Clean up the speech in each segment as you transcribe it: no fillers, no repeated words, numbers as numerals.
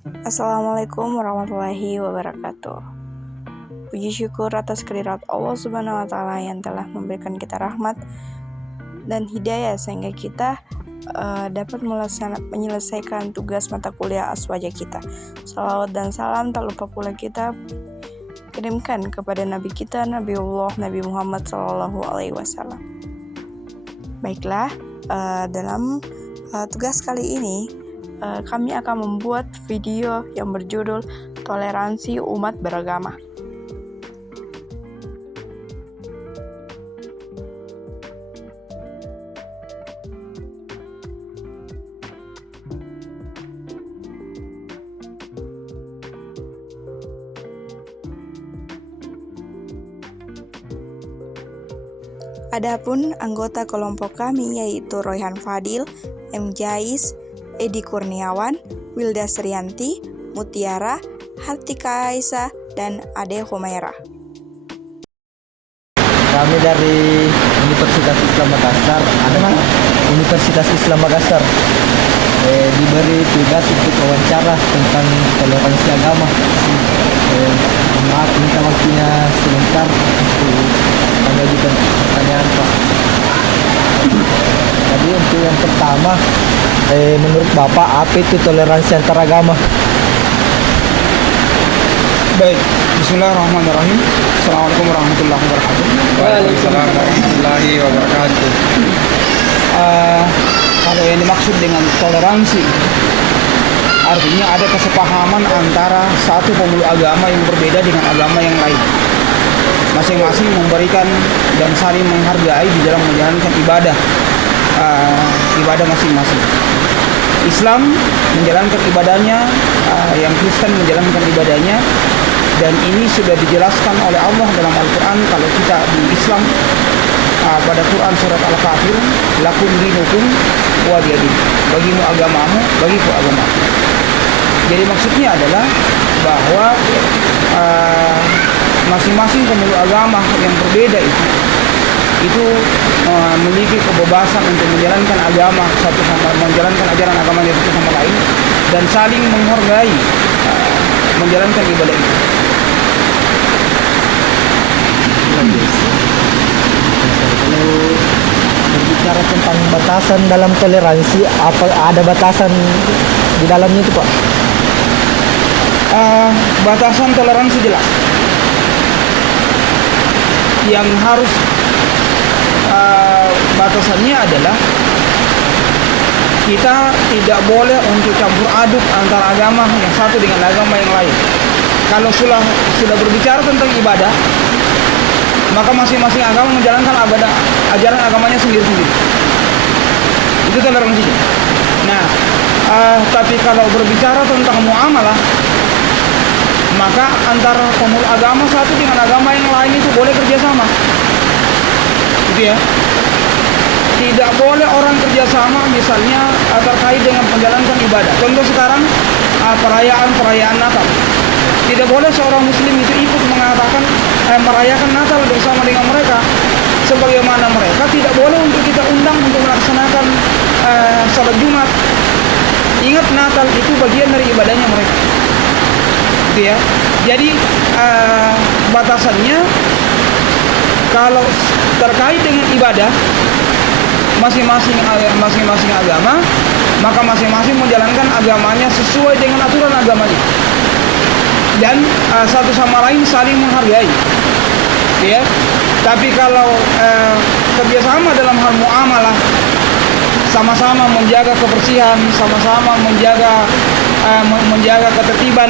Assalamualaikum warahmatullahi wabarakatuh. Puji syukur atas kehadirat Allah Subhanahu wa Ta'ala yang telah memberikan kita rahmat dan hidayah sehingga kita dapat menyelesaikan tugas mata kuliah aswaja kita. Salawat dan salam tak lupa pula kita kirimkan kepada Nabi kita, Nabiullah Nabi Muhammad SAW. Baiklah, dalam tugas kali ini kami akan membuat video yang berjudul Toleransi Umat Beragama. Adapun anggota kelompok kami yaitu Royhan Fadil, M. Jais, Edi Kurniawan, Wilda Srianti, Mutiara, Hartika Aisyah, dan Ade Humairah. Kami dari Universitas Islam Makassar, Universitas Islam Makassar, diberi tugas untuk wawancara tentang toleransi agama. Maaf, minta waktunya sebentar untuk mengajukan pertanyaan, Pak. Jadi untuk yang pertama, menurut Bapak apa itu toleransi antar agama? Baik, bismillahirrahmanirrahim. Assalamualaikum warahmatullahi wabarakatuh. Waalaikumsalam warahmatullahi wabarakatuh. Kalau yang dimaksud dengan toleransi, artinya ada kesepahaman antara satu pemeluk agama yang berbeda dengan agama yang lain. Masing-masing memberikan dan saling menghargai di dalam menjalankan ibadah masing-masing. Islam menjalankan ibadahnya, yang Kristen menjalankan ibadahnya, dan ini sudah dijelaskan oleh Allah dalam Al-Quran. Kalau kita di Islam, pada Quran surat Al-Kafir, lakum dinukum waliyadin, bagimu agamamu, bagiku agamaku. Jadi maksudnya adalah bahwa masing-masing pemeluk agama yang berbeda itu memiliki kebebasan untuk menjalankan agama satu sama menjalankan ajaran agama satu sama lain dan saling menghargai menjalankan ibadah itu. Kalau berbicara tentang batasan dalam toleransi, apa ada batasan di dalamnya itu, Pak? Batasan toleransi jelas. Yang harus batasannya adalah kita tidak boleh untuk campur aduk antara agama yang satu dengan agama yang lain. Kalau sudah berbicara tentang ibadah, maka masing-masing agama menjalankan ajaran agamanya sendiri-sendiri. Itu toleransinya. Nah, tapi kalau berbicara tentang muamalah, maka antara pemeluk agama satu dengan agama yang lain itu boleh kerjasama. Gitu ya. Tidak boleh orang kerjasama misalnya terkait dengan menjalankan ibadah. Contoh sekarang perayaan Natal. Tidak boleh seorang muslim itu ikut mengatakan merayakan Natal bersama dengan mereka. Sebagaimana mereka tidak boleh untuk kita undang untuk melaksanakan salat Jumat. Ingat, Natal itu bagian dari ibadahnya mereka. Gitu ya. Jadi batasannya kalau terkait dengan ibadah masing-masing agama, maka masing-masing menjalankan agamanya sesuai dengan aturan agamanya dan satu sama lain saling menghargai, ya. Tapi kalau kerjasama dalam hal muamalah, sama-sama menjaga kebersihan, sama-sama menjaga ketertiban.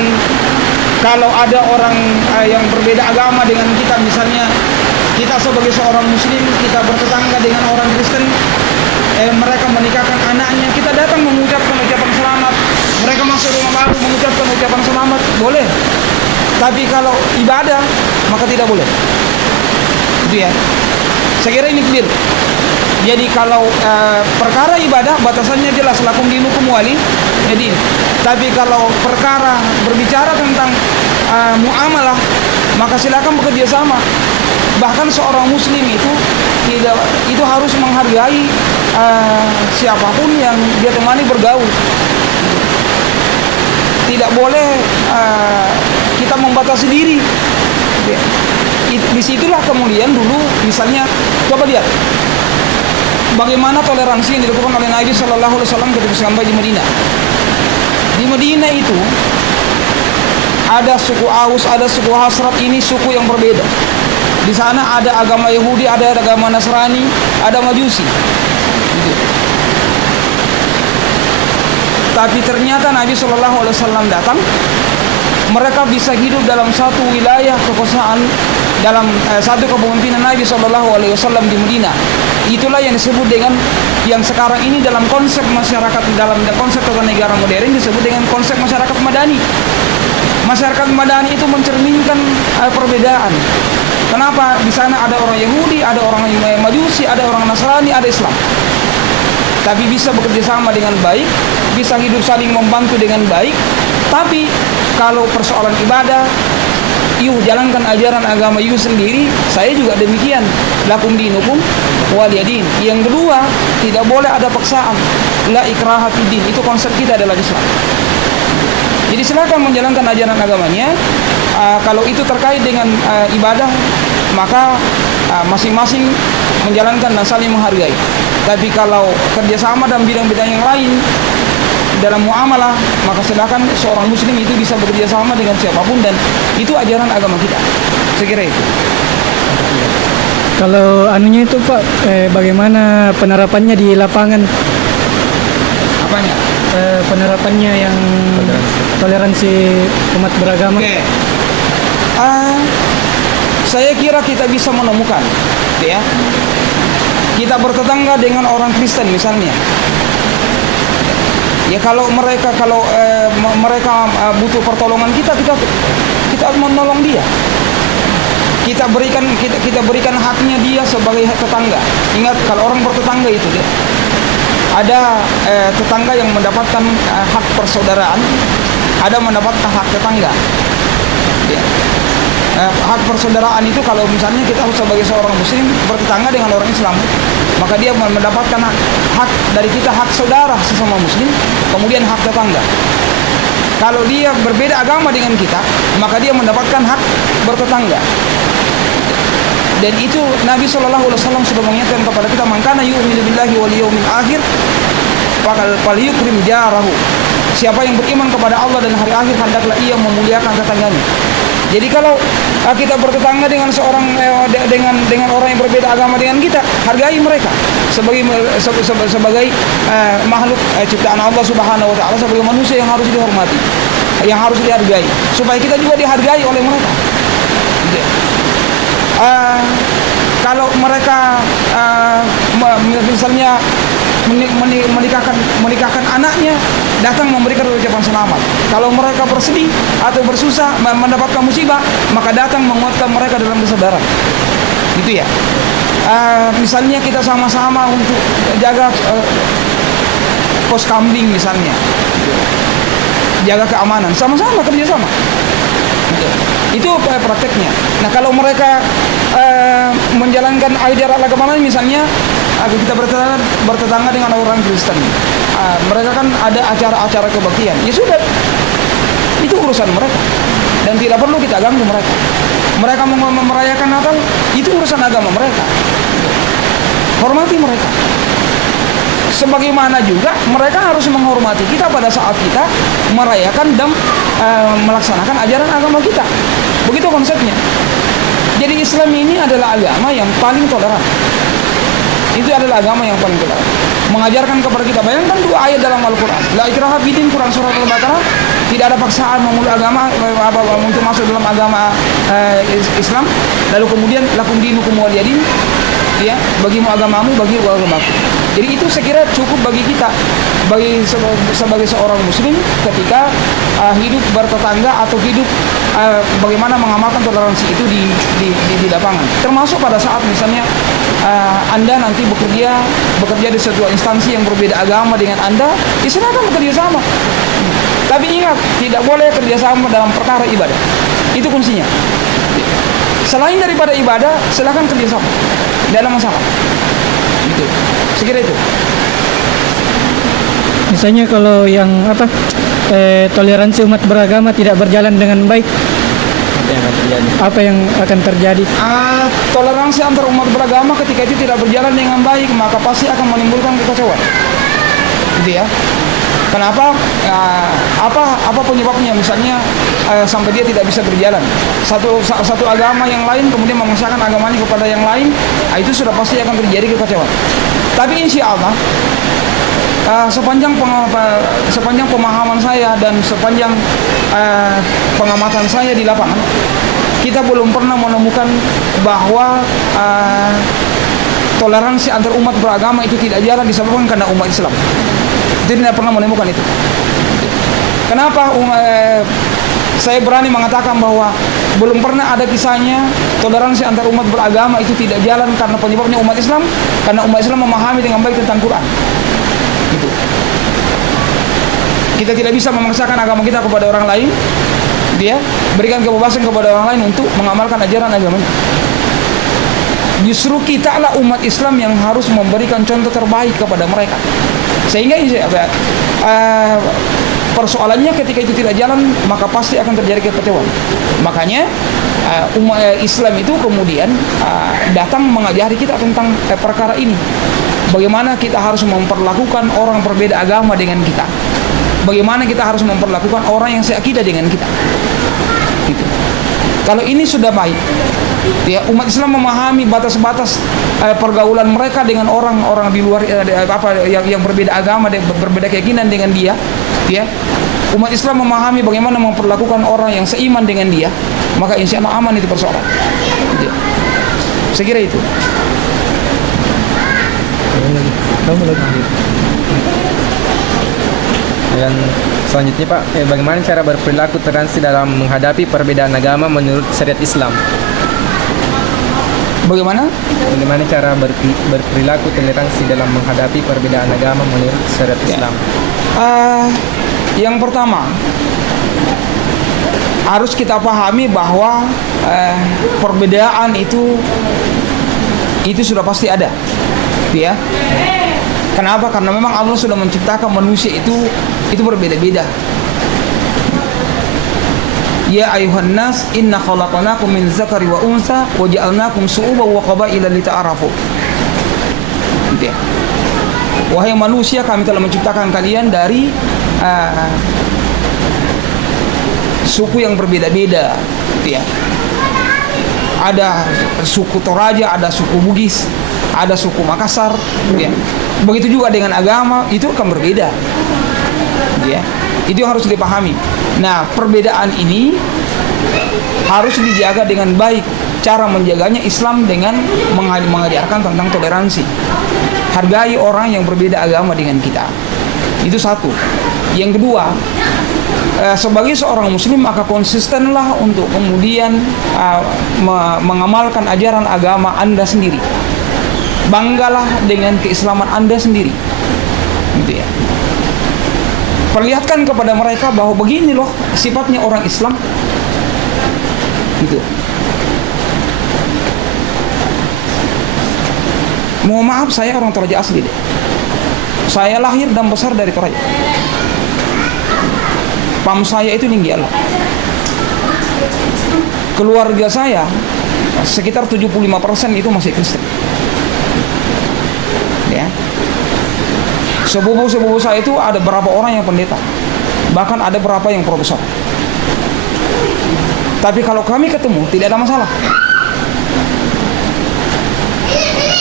Kalau ada orang yang berbeda agama dengan kita, misalnya kita sebagai seorang muslim, kita bertetangga dengan orang Kristen, mereka menikahkan anaknya, kita datang mengucapkan ucapan selamat. Mereka masuk rumah baru mengucapkan ucapan selamat, boleh. Tapi kalau ibadah, maka tidak boleh. Itu ya. Saya kira ini clear. Jadi kalau perkara ibadah batasannya jelas, lakum dinukum wali. Jadi, tapi kalau perkara berbicara tentang muamalah, maka silakan bekerja sama. Bahkan seorang muslim itu harus menghargai siapapun yang dia temani bergaul. tidak boleh kita membatasi diri. Disitulah kemudian dulu misalnya coba lihat bagaimana toleransi yang dilakukan oleh Nabi Shallallahu Alaihi Wasallam ketika sampai di Madinah. Di Madinah itu ada suku Aus, ada suku Hasrat, ini suku yang berbeda. Di sana ada agama Yahudi, ada agama Nasrani, ada Majusi. Gitu. Tapi ternyata Nabi Shallallahu Alaihi Wasallam datang, mereka bisa hidup dalam satu wilayah kekuasaan, dalam satu kepemimpinan Nabi Shallallahu Alaihi Wasallam di Madinah. Itulah yang disebut dengan yang sekarang ini dalam konsep masyarakat, dalam konsep tata negara modern disebut dengan konsep masyarakat madani. Masyarakat madani itu mencerminkan perbedaan. Kenapa? Di sana ada orang Yahudi, ada orang Majusi, ada orang Nasrani, ada Islam. Tapi bisa bekerja sama dengan baik, bisa hidup saling membantu dengan baik. Tapi kalau persoalan ibadah, yuk jalankan ajaran agama yuk sendiri. Saya juga demikian. Lakum dinukum waliyadin. Yang kedua, tidak boleh ada paksaan. La ikraha fiddin. Itu konsep kita adalah Islam. Jadi silakan menjalankan ajaran agamanya. Kalau itu terkait dengan ibadah, maka masing-masing menjalankan dan saling menghargai. Tapi kalau kerjasama dalam bidang-bidang yang lain, dalam muamalah, maka silakan seorang muslim itu bisa bekerja sama dengan siapapun, dan itu ajaran agama kita. Saya kira itu. Kalau anunya itu Pak, bagaimana penerapannya di lapangan? Apanya? Penerapannya yang toleransi umat beragama. Oke. Saya kira kita bisa menemukan, ya. Kita bertetangga dengan orang Kristen misalnya. Ya kalau mereka butuh pertolongan kita menolong dia. Kita berikan haknya dia sebagai tetangga. Ingat, kalau orang bertetangga itu dia ada tetangga yang mendapatkan hak persaudaraan, ada mendapatkan hak tetangga. Ya. Hak persaudaraan itu kalau misalnya kita sebagai seorang muslim bertetangga dengan orang Islam, maka dia mendapatkan hak dari kita, hak saudara sesama muslim, kemudian hak tetangga. Kalau dia berbeda agama dengan kita, maka dia mendapatkan hak bertetangga. Dan itu Nabi Shallallahu Alaihi Wasallam sudah mengingatkan kepada kita, man kana yu'minu billahi wal yawmil akhir falyukrim jarahu. Siapa yang beriman kepada Allah dan hari akhir, hendaklah ia memuliakan tetangganya. Jadi kalau kita bertetangga dengan dengan orang yang berbeda agama dengan kita, hargai mereka sebagai makhluk ciptaan Allah Subhanahu wa taala, sebagai manusia yang harus dihormati, yang harus dihargai, supaya kita juga dihargai oleh mereka. Kalau mereka misalnya menikahkan anaknya, datang memberikan ucapan selamat. Kalau mereka bersedih atau bersusah mendapatkan musibah, maka datang menguatkan mereka dalam kesabaran. Gitu ya. Misalnya kita sama-sama untuk jaga pos kambing misalnya, jaga keamanan, sama-sama kerjasama. Itu prakteknya. Nah, kalau mereka menjalankan ajaran agama lain, misalnya kita bertetangga dengan orang Kristen, mereka kan ada acara-acara kebaktian, ya sudah, itu urusan mereka dan tidak perlu kita ganggu mereka. Mereka mau merayakan Natal, itu urusan agama mereka, hormati mereka. Sebagaimana juga mereka harus menghormati kita pada saat kita merayakan dan melaksanakan ajaran agama kita. Begitu konsepnya. Jadi Islam ini adalah agama yang paling toleran. Itu adalah agama yang paling toleran. Mengajarkan kepada kita, bayangkan dua ayat dalam Al-Quran. La ikraha fiddin, Quran surat Al-Baqarah. Tidak ada paksaan memeluk agama untuk masuk dalam agama Islam. Lalu kemudian lakum dinukum waliyadin. Ya, bagimu agamamu, bagimu agamaku. Jadi itu saya kira cukup bagi kita, sebagai seorang muslim ketika hidup bertetangga atau hidup bagaimana mengamalkan toleransi itu di lapangan. Termasuk pada saat misalnya Anda nanti bekerja di sebuah instansi yang berbeda agama dengan Anda, silakan bekerja sama. Tapi ingat, tidak boleh kerjasama dalam perkara ibadah. Itu kuncinya. Selain daripada ibadah, silakan kerjasama. Dalam masalah. Gitu. Sekira itu. misalnya kalau yang toleransi umat beragama tidak berjalan dengan baik, apa yang akan terjadi? Toleransi antar umat beragama ketika itu tidak berjalan dengan baik, maka pasti akan menimbulkan kekacauan. Gitu ya. Kenapa? Apa penyebabnya? Misalnya sampai dia tidak bisa berjalan. Satu agama yang lain kemudian memaksakan agamanya kepada yang lain, itu sudah pasti akan terjadi kekacauan. Tapi insya Allah sepanjang pemahaman saya dan sepanjang pengamatan saya di lapangan, kita belum pernah menemukan bahwa toleransi antar umat beragama itu tidak jalan disebabkan karena umat Islam. Itu tidak pernah menemukan itu. Kenapa? Saya berani mengatakan bahwa belum pernah ada kisahnya toleransi antar umat beragama itu tidak jalan karena penyebabnya umat Islam, karena umat Islam memahami dengan baik tentang Quran. Gitu. Kita tidak bisa memaksakan agama kita kepada orang lain. Dia berikan kebebasan kepada orang lain untuk mengamalkan ajaran agamanya. Justru kita lah umat Islam yang harus memberikan contoh terbaik kepada mereka. Sehingga persoalannya ketika itu tidak jalan, maka pasti akan terjadi kekacauan. Makanya umat Islam itu kemudian datang mengajari kita tentang perkara ini. Bagaimana kita harus memperlakukan orang berbeda agama dengan kita. Bagaimana kita harus memperlakukan orang yang seakidah dengan kita. Gitu. Kalau ini sudah baik, ya, umat Islam memahami batas-batas pergaulan mereka dengan orang-orang di luar yang berbeda agama, berbeda keyakinan dengan dia, ya. Umat Islam memahami bagaimana memperlakukan orang yang seiman dengan dia, maka insya Allah aman itu persoalan. Gitu. Saya kira itu. Dan selanjutnya Pak, bagaimana cara berperilaku toleransi dalam menghadapi perbedaan agama menurut syariat Islam? Bagaimana cara berperilaku toleransi dalam menghadapi perbedaan agama menurut syariat Islam? Yang pertama, harus kita pahami bahwa perbedaan itu sudah pasti ada, ya. Kenapa? Karena memang Allah sudah menciptakan manusia itu berbeda-beda. Ya ayuhan nas, inna khalaqnakum min zakari wa unsa wa ja'alnakum syu'uban wa qabaila lita'arafu. Gitu ya. Wahai manusia, kami telah menciptakan kalian dari suku yang berbeda-beda, gitu ya. Ada suku Toraja, ada suku Bugis, ada suku Makassar, gitu ya. Begitu juga dengan agama, itu akan berbeda, ya. Itu harus dipahami. Nah, perbedaan ini harus dijaga dengan baik. Cara menjaganya Islam dengan mengajarkan tentang toleransi. Hargai orang yang berbeda agama dengan kita. Itu satu. Yang kedua, sebagai seorang muslim maka konsistenlah untuk kemudian mengamalkan ajaran agama Anda sendiri. Banggalah dengan keislaman Anda sendiri. Gitu ya. Perlihatkan kepada mereka bahwa begini loh sifatnya orang Islam. Gitu. Mohon maaf, saya orang Toraja asli deh. Saya lahir dan besar dari Toraja. Pam saya itu tinggi Allah. Keluarga saya sekitar 75% itu masih Kristen. Ya. Sepupu-sepupu saya itu ada berapa orang yang pendeta, bahkan ada berapa yang profesor. Tapi kalau kami ketemu tidak ada masalah.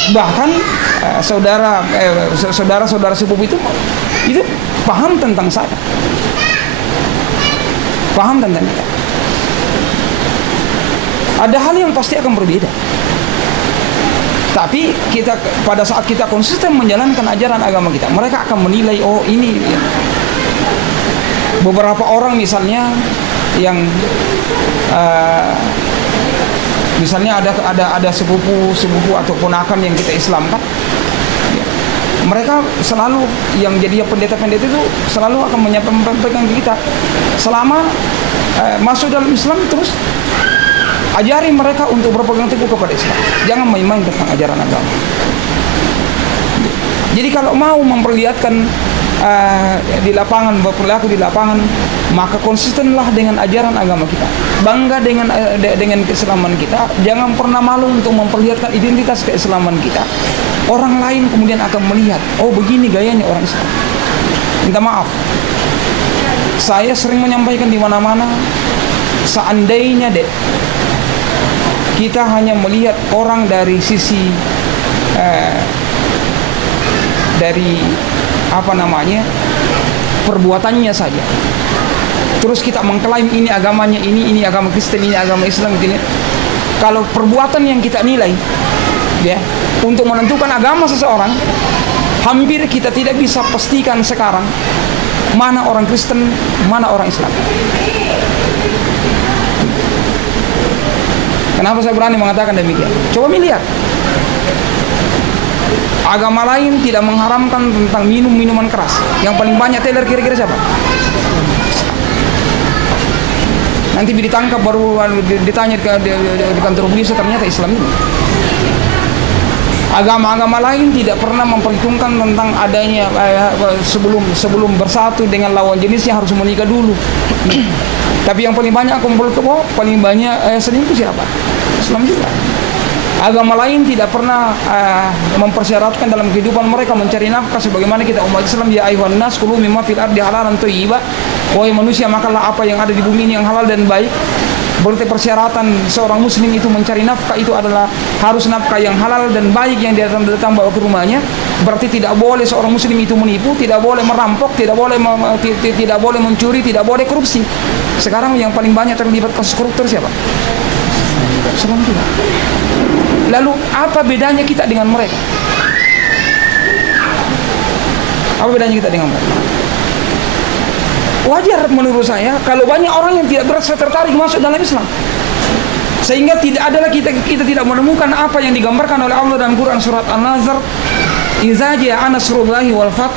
Bahkan saudara-saudara sepupu itu paham tentang saya, paham tentang kita. Ada hal yang pasti akan berbeda. Tapi pada saat kita konsisten menjalankan ajaran agama kita, mereka akan menilai, oh ini ya. Beberapa orang misalnya yang misalnya ada sepupu atau ponakan yang kita Islamkan, ya. Mereka selalu yang jadi pendeta-pendeta itu selalu akan menyampaikan ke kita, selama masuk dalam Islam terus ajari mereka untuk berpegang teguh kepada Islam. Jangan main-main tentang ajaran agama. Jadi kalau mau memperlihatkan di lapangan, berperilaku di lapangan, maka konsistenlah dengan ajaran agama kita. Bangga dengan keislaman kita. Jangan pernah malu untuk memperlihatkan identitas keislaman kita. Orang lain kemudian akan melihat, oh begini gayanya orang Islam. Minta maaf, saya sering menyampaikan di mana-mana, seandainya kita hanya melihat orang dari sisi dari perbuatannya saja, terus kita mengklaim ini agamanya ini agama Kristen, ini agama Islam gitu ya. Kalau perbuatan yang kita nilai ya untuk menentukan agama seseorang, hampir kita tidak bisa pastikan sekarang mana orang Kristen, mana orang Islam. Kenapa saya berani mengatakan demikian? Coba lihat. Agama lain tidak mengharamkan tentang minuman keras. Yang paling banyak teler kira-kira siapa? Nanti ditangkap baru ditanya di kantor polisi, ternyata Islam ini. Agama-agama lain tidak pernah memperhitungkan tentang adanya sebelum bersatu dengan lawan jenisnya harus menikah dulu. Tapi yang paling banyak kumpul kebo, paling banyak selingkuh siapa? Islam juga. Agama lain tidak pernah mempersyaratkan dalam kehidupan mereka mencari nafkah sebagaimana kita umat Islam, ya ayuhan nas kulu mimma fil ardi halalan thayyiba. Wahai manusia, makanlah apa yang ada di bumi ini yang halal dan baik. Berarti persyaratan seorang muslim itu mencari nafkah itu adalah harus nafkah yang halal dan baik yang dia datang bawa ke rumahnya. Berarti tidak boleh seorang muslim itu menipu, tidak boleh merampok, tidak boleh mencuri, tidak boleh korupsi. Sekarang yang paling banyak terlibat kasus koruptor siapa? Islam juga. Lalu apa bedanya kita dengan mereka? Apa bedanya kita dengan mereka? Wajar menurut saya kalau banyak orang yang tidak berasa tertarik masuk dalam Islam, sehingga tidak adalah kita tidak menemukan apa yang digambarkan oleh Allah dalam Quran surat An-Nazr, "Idza ja'a nasrullahi wal fath."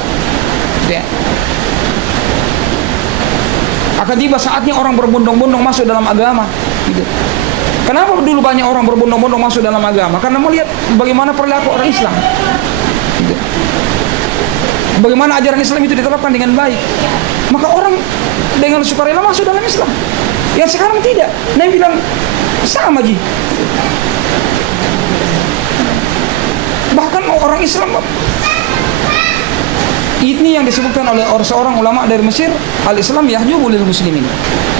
Akan tiba saatnya orang berbondong-bondong masuk dalam agama. Gitu. Kenapa dulu banyak orang berbondong-bondong masuk dalam agama? Karena melihat bagaimana perilaku orang Islam. Gitu. Bagaimana ajaran Islam itu diterapkan dengan baik. Maka orang dengan sukarela masuk dalam Islam. Yang sekarang tidak. Nabi bilang sama ji. Bahkan orang Islam ini yang disebutkan oleh seorang ulama dari Mesir, al-Islam yahjubu lil muslimin.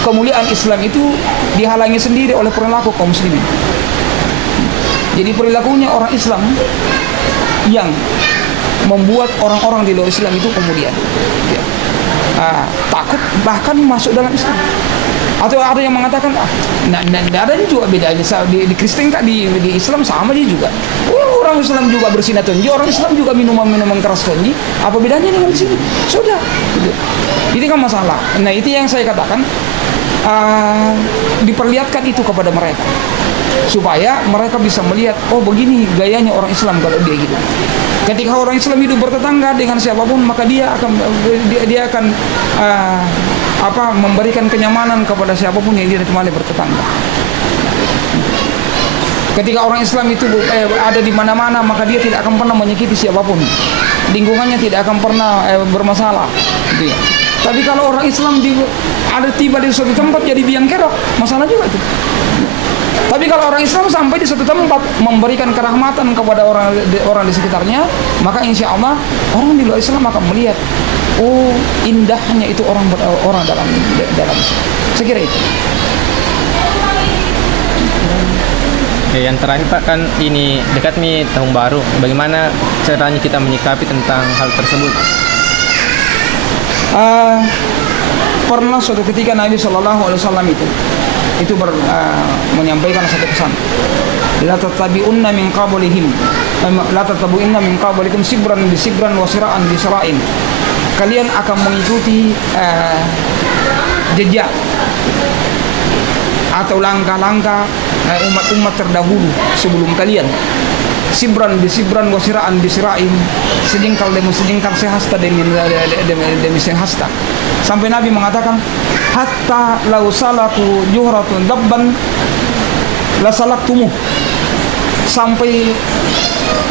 Kemuliaan Islam itu dihalangi sendiri oleh perilaku kaum muslimin. Jadi perilakunya orang Islam yang membuat orang-orang di luar Islam itu kemudian takut bahkan masuk dalam Islam. Atau ada yang mengatakan ada juga bedanya di Kristen di Islam sama aja juga. Orang Islam juga bersinah tonji, orang Islam juga minuman keras tonji. Apa bedanya dengan di sini? Sudah. Itu kan masalah. Nah itu yang saya katakan, diperlihatkan itu kepada mereka supaya mereka bisa melihat, oh begini gayanya orang Islam kalau dia gitu. Ketika orang Islam hidup bertetangga dengan siapapun, maka dia akan memberikan kenyamanan kepada siapapun yang dia ditemani bertetangga. Ketika orang Islam itu ada di mana-mana, maka dia tidak akan pernah menyakiti siapapun. Lingkungannya tidak akan pernah bermasalah. Gitu ya. Tapi kalau orang Islam tiba di suatu tempat jadi biang kerok, masalah juga itu. Tapi kalau orang Islam sampai di suatu tempat memberikan kerahmatan kepada orang di sekitarnya, maka insya Allah orang di luar Islam akan melihat, oh indahnya itu orang dalam Islam. Saya kira itu. Yang terakhir Pak, kan ini dekat nih tahun baru. Bagaimana caranya kita menyikapi tentang hal tersebut? Pernah suatu ketika Nabi SAW itu menyampaikan satu pesan. La tattabi'unna min qablihim, la tattabi'unna min qablikum sibran bi sibran wa sira'an bi sira'in. Kalian akan mengikuti jejak atau langkah-langkah umat-umat terdahulu sebelum kalian. Sibran bi sibran wa sira'an bi sira'in, sejengkal demi sejengkal, sehasta demi sehasta. Sampai Nabi mengatakan, hatta law salaku juhratun dabban la salaktumuh. Sampai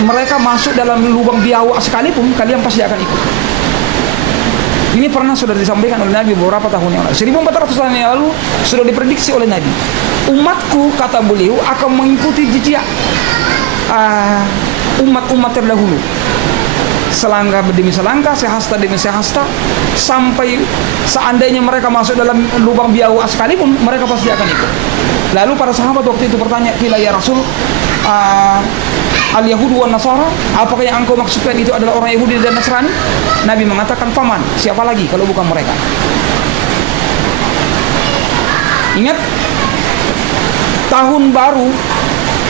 mereka masuk dalam lubang biawak sekalipun, kalian pasti akan ikut. Ini pernah sudah disampaikan oleh Nabi beberapa tahun yang lalu. 1400 tahun yang lalu sudah diprediksi oleh Nabi. Umatku, kata beliau, akan mengikuti jejak umat-umat terdahulu. Selangkah demi selangkah, sehasta demi sehasta, sampai seandainya mereka masuk dalam lubang biawak sekalipun, mereka pasti akan ikut. Lalu para sahabat waktu itu bertanya, "Qila ya Rasul, al-Yahud wa Nasara, apakah yang engkau maksudkan itu adalah orang Yahudi dan Nasrani?" Nabi mengatakan, "Faman, siapa lagi kalau bukan mereka?" Ingat, tahun baru,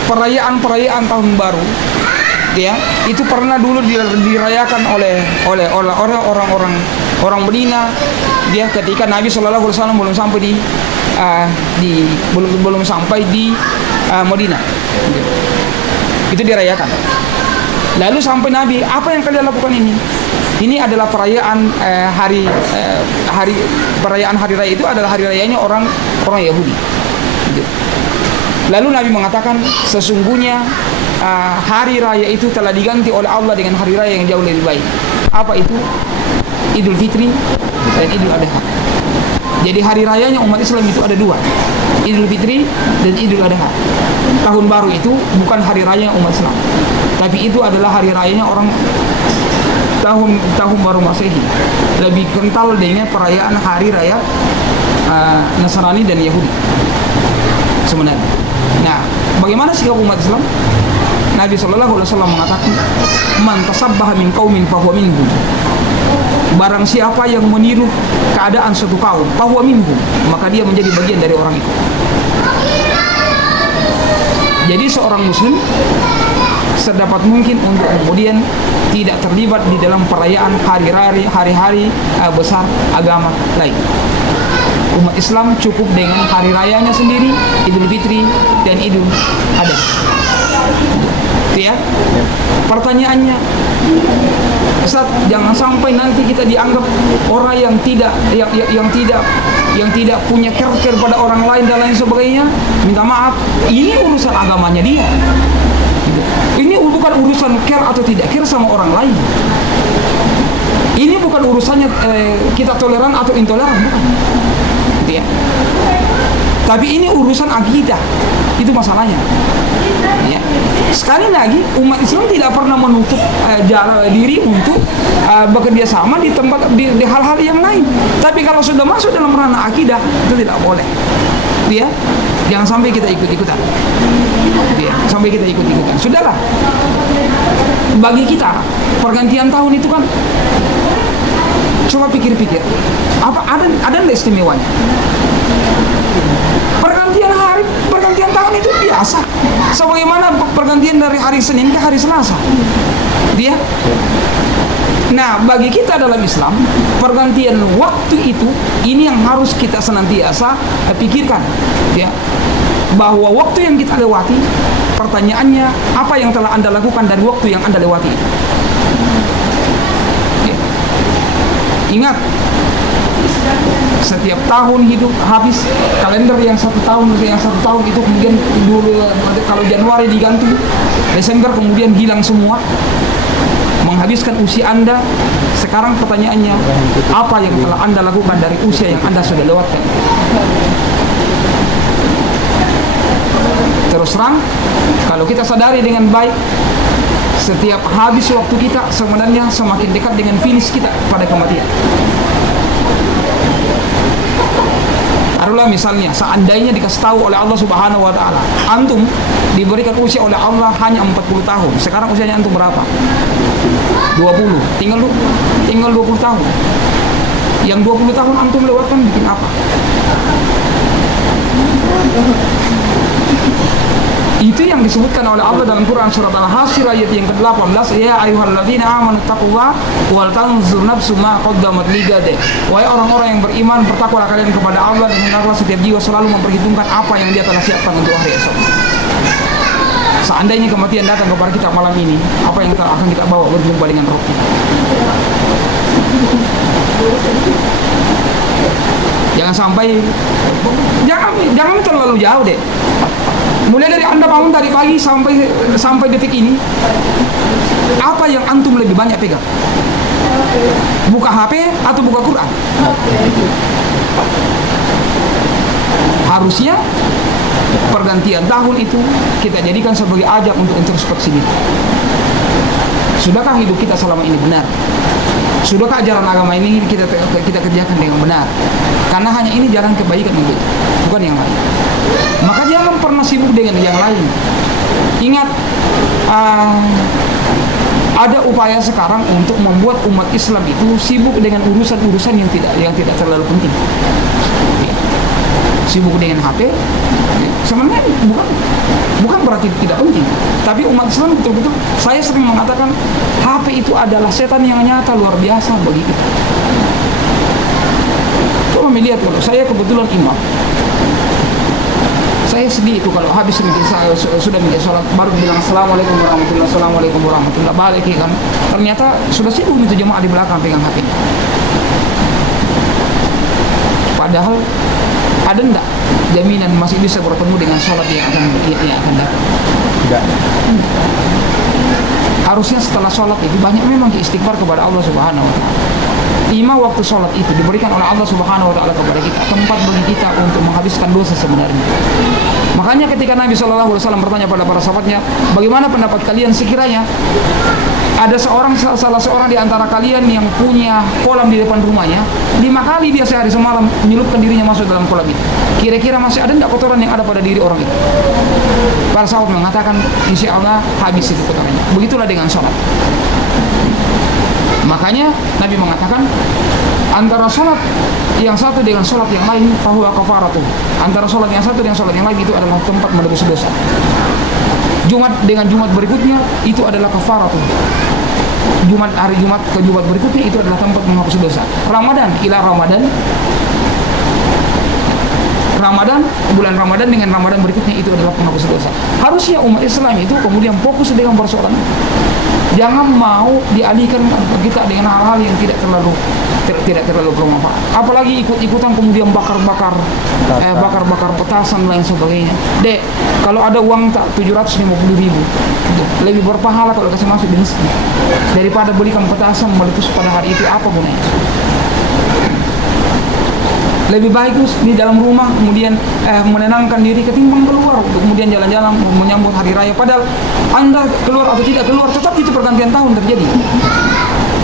perayaan tahun baru, ya, itu pernah dulu dirayakan oleh orang Medina, dia ketika Nabi Shallallahu Alaihi Wasallam belum sampai belum sampai di Madinah, itu dirayakan. Lalu sampai Nabi, apa yang kalian lakukan ini? Ini adalah perayaan perayaan hari raya, itu adalah hari rayanya orang Yahudi. Gitu. Lalu Nabi mengatakan, sesungguhnya hari raya itu telah diganti oleh Allah dengan hari raya yang jauh lebih baik. Apa itu? Idul Fitri dan Idul Adha. Jadi hari rayanya umat Islam itu ada dua, Idul Fitri dan Idul Adha. Tahun baru itu bukan hari raya umat Islam, tapi itu adalah hari rayanya orang tahun baru Masehi. Lebih kental dengan perayaan hari raya Nasrani dan Yahudi sebenarnya. Nah, bagaimana sikap umat Islam? Nabi Shallallahu Alaihi Wasallam mengatakan, "Man tasabbaha min qaumin fahuwa minhum." Barang siapa yang meniru keadaan suatu kaum, fahuwa minhum, maka dia menjadi bagian dari orang itu. Jadi seorang muslim sedapat mungkin untuk kemudian tidak terlibat di dalam perayaan hari-hari besar agama lain. Umat Islam cukup dengan hari rayanya sendiri, Idul Fitri dan Idul Adha. Itu ya. Pertanyaannya, Ustaz, jangan sampai nanti kita dianggap orang yang tidak punya care pada orang lain dan lain sebagainya. Minta maaf, ini urusan agamanya dia. Ini bukan urusan care atau tidak care sama orang lain. Ini bukan urusannya kita toleran atau intoleran, bukan. Gitu ya. Tapi ini urusan akidah, itu masalahnya. Ya. Sekali lagi, umat Islam tidak pernah menutup diri untuk bekerja sama di hal-hal yang lain. Tapi kalau sudah masuk dalam ranah akidah, itu tidak boleh. Ya, jangan sampai kita ikut-ikutan. Ya, sampai kita ikut-ikutan. Sudahlah. Bagi kita, pergantian tahun itu kan, coba pikir-pikir, ada istimewanya? Pergantian tahun itu biasa. Sebagaimana pergantian dari hari Senin ke hari Selasa. Dia. Nah, bagi kita dalam Islam, pergantian waktu itu, ini yang harus kita senantiasa pikirkan. Ya. Bahwa waktu yang kita lewati, pertanyaannya, apa yang telah Anda lakukan dari waktu yang Anda lewati? Ya. Ingat, setiap tahun hidup habis, kalender yang satu tahun itu kemudian dulu, kalau Januari diganti, Desember kemudian hilang semua, menghabiskan usia Anda. Sekarang pertanyaannya, apa yang telah Anda lakukan dari usia yang Anda sudah lewatkan? Terus terang, kalau kita sadari dengan baik, setiap habis waktu kita sebenarnya semakin dekat dengan finish kita pada kematian. Taruhlah misalnya, seandainya dikasih tahu oleh Allah Subhanahu wa Ta'ala, antum diberikan usia oleh Allah hanya 40 tahun. Sekarang usianya antum berapa? 20. Tinggal 20 tahun. Yang 20 tahun antum lewatkan bikin apa? Itu yang disebutkan oleh Allah dalam Quran surat Al-Hasyr ayat yang ke-18, ya ayyuhalladzina amanu taqullaha wal tanzur nafsum ma qaddamat ligad. Wahai orang-orang yang beriman, bertakwalah kalian kepada Allah, dan hendaklah setiap jiwa selalu memperhitungkan apa yang dia telah siapkan untuk hari esok. Seandainya kematian datang kepada kita malam ini, apa yang akan kita bawa berjumpa dengan roh kita? Jangan sampai, jangan terlalu jauh deh. Mulai dari Anda bangun tadi pagi sampai detik ini, apa yang antum lebih banyak pegang? Buka HP atau buka Quran? Harusnya pergantian tahun itu kita jadikan sebagai ajak untuk introspeksi diri. Sudahkah hidup kita selama ini benar? Sudahkah ajaran agama ini kita kerjakan dengan benar? Karena hanya ini jalan kebaikan itu, bukan yang lain. Maka jangan pernah sibuk dengan yang lain. Ingat, ada upaya sekarang untuk membuat umat Islam itu sibuk dengan urusan-urusan yang tidak terlalu penting. Sibuk dengan HP, sebenarnya bukan berarti tidak penting, tapi umat Islam betul-betul, saya sering mengatakan HP itu adalah setan yang nyata luar biasa bagi kita. Coba melihat, kalau saya kebetulan imam, saya sedih itu kalau habis sudah menjadi sholat baru bilang assalamualaikum warahmatullahi, assalamualaikum warahmatullahi, balik kan, ternyata sudah sibuk itu jemaah di belakang pegang HP. Padahal ada enggak jaminan masih bisa bertemu dengan sholat yang akan datang? Tidak. Harusnya setelah sholat itu banyak memang istighfar kepada Allah Subhanahu wa Ta'ala. 5 waktu sholat itu diberikan oleh Allah Subhanahu wa Ta'ala kepada kita, tempat bagi kita untuk menghabiskan dosa sebenarnya. Makanya ketika Nabi SAW bertanya pada para sahabatnya, bagaimana pendapat kalian sekiranya ada salah seorang di antara kalian yang punya kolam di depan rumahnya, 5 kali dia sehari semalam menyelupkan dirinya masuk dalam kolam itu, kira-kira masih ada tidak kotoran yang ada pada diri orang itu? Para sahabat mengatakan, insya Allah habis itu kotorannya. Begitulah dengan sholat. Makanya Nabi mengatakan, antara sholat yang satu dengan sholat yang lain fahuwa kafaratuh. Antara sholat yang satu dengan sholat yang lain itu adalah tempat menebus dosa. Jumat dengan Jumat berikutnya itu adalah kafaratuh. Hari Jumat ke Jumat berikutnya itu adalah tempat menghapus dosa. Ramadan ila Ramadan, bulan Ramadan dengan Ramadan berikutnya itu adalah penghapus dosa. Harusnya umat Islam itu kemudian fokus dengan persoalan. Jangan mau dialihkan kita dengan hal-hal yang tidak terlalu bermanfaat. Apalagi ikut-ikutan kemudian bakar-bakar petasan lain sebagainya. Dek, kalau ada uang tak 750.000, lebih berpahala kalau kasih masuk di masjid daripada belikan petasan meletus pada hari itu. Apa gunanya? Lebih baik di dalam rumah kemudian menenangkan diri ketimbang keluar kemudian jalan-jalan menyambut hari raya. Padahal Anda keluar atau tidak keluar tetap itu pergantian tahun terjadi.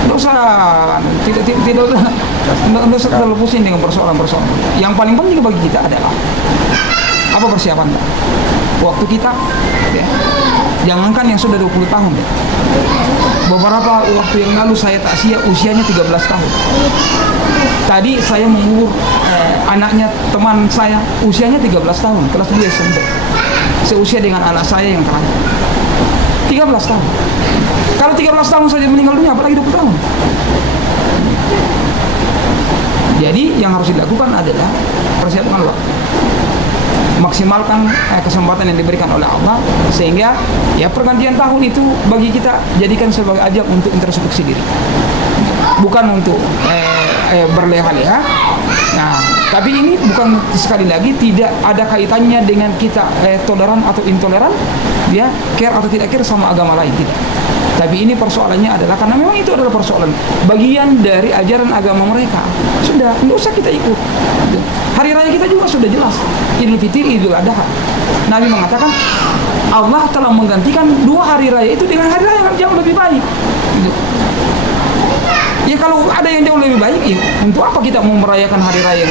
Tidak usah terlalu pusing dengan persoalan-persoalan. Yang paling penting bagi kita adalah apa persiapan Anda? Waktu kita, ya. Jangankan yang sudah 20 tahun. Ya. Beberapa waktu yang lalu saya takziah usianya 13 tahun. Tadi saya mengubur anaknya teman saya usianya 13 tahun, kelas 2 SMP. Seusia dengan anak saya yang terakhir. 13 tahun. Kalau 13 tahun saja meninggal dunia, apalagi 20 tahun. Jadi yang harus dilakukan adalah persiapkan waktu. Maksimalkan kesempatan yang diberikan oleh Allah sehingga ya pergantian tahun itu bagi kita jadikan sebagai ajang untuk introspeksi diri, bukan untuk berleha-leha. Nah, tapi ini bukan, sekali lagi tidak ada kaitannya dengan kita toleran atau intoleran, ya, care atau tidak care sama agama lain kita. Tapi ini persoalannya adalah karena memang itu adalah persoalan bagian dari ajaran agama mereka. Sudah, tidak usah kita ikut. Hari raya kita juga sudah jelas, Idul Fitri, Idul Adha. Nabi mengatakan Allah telah menggantikan 2 hari raya itu dengan hari raya yang jauh lebih baik. Ya kalau ada yang jauh lebih baik, ya untuk apa kita mau merayakan hari raya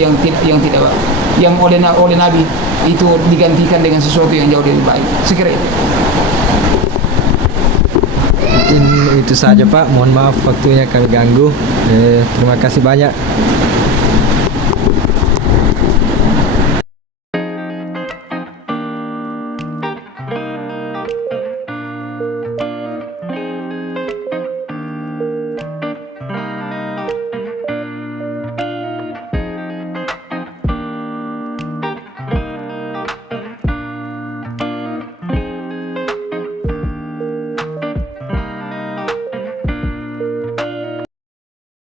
yang tidak baik, yang oleh Nabi itu digantikan dengan sesuatu yang jauh lebih baik. Sekira itu. Itu saja Pak, mohon maaf waktunya kami ganggu. Terima kasih banyak.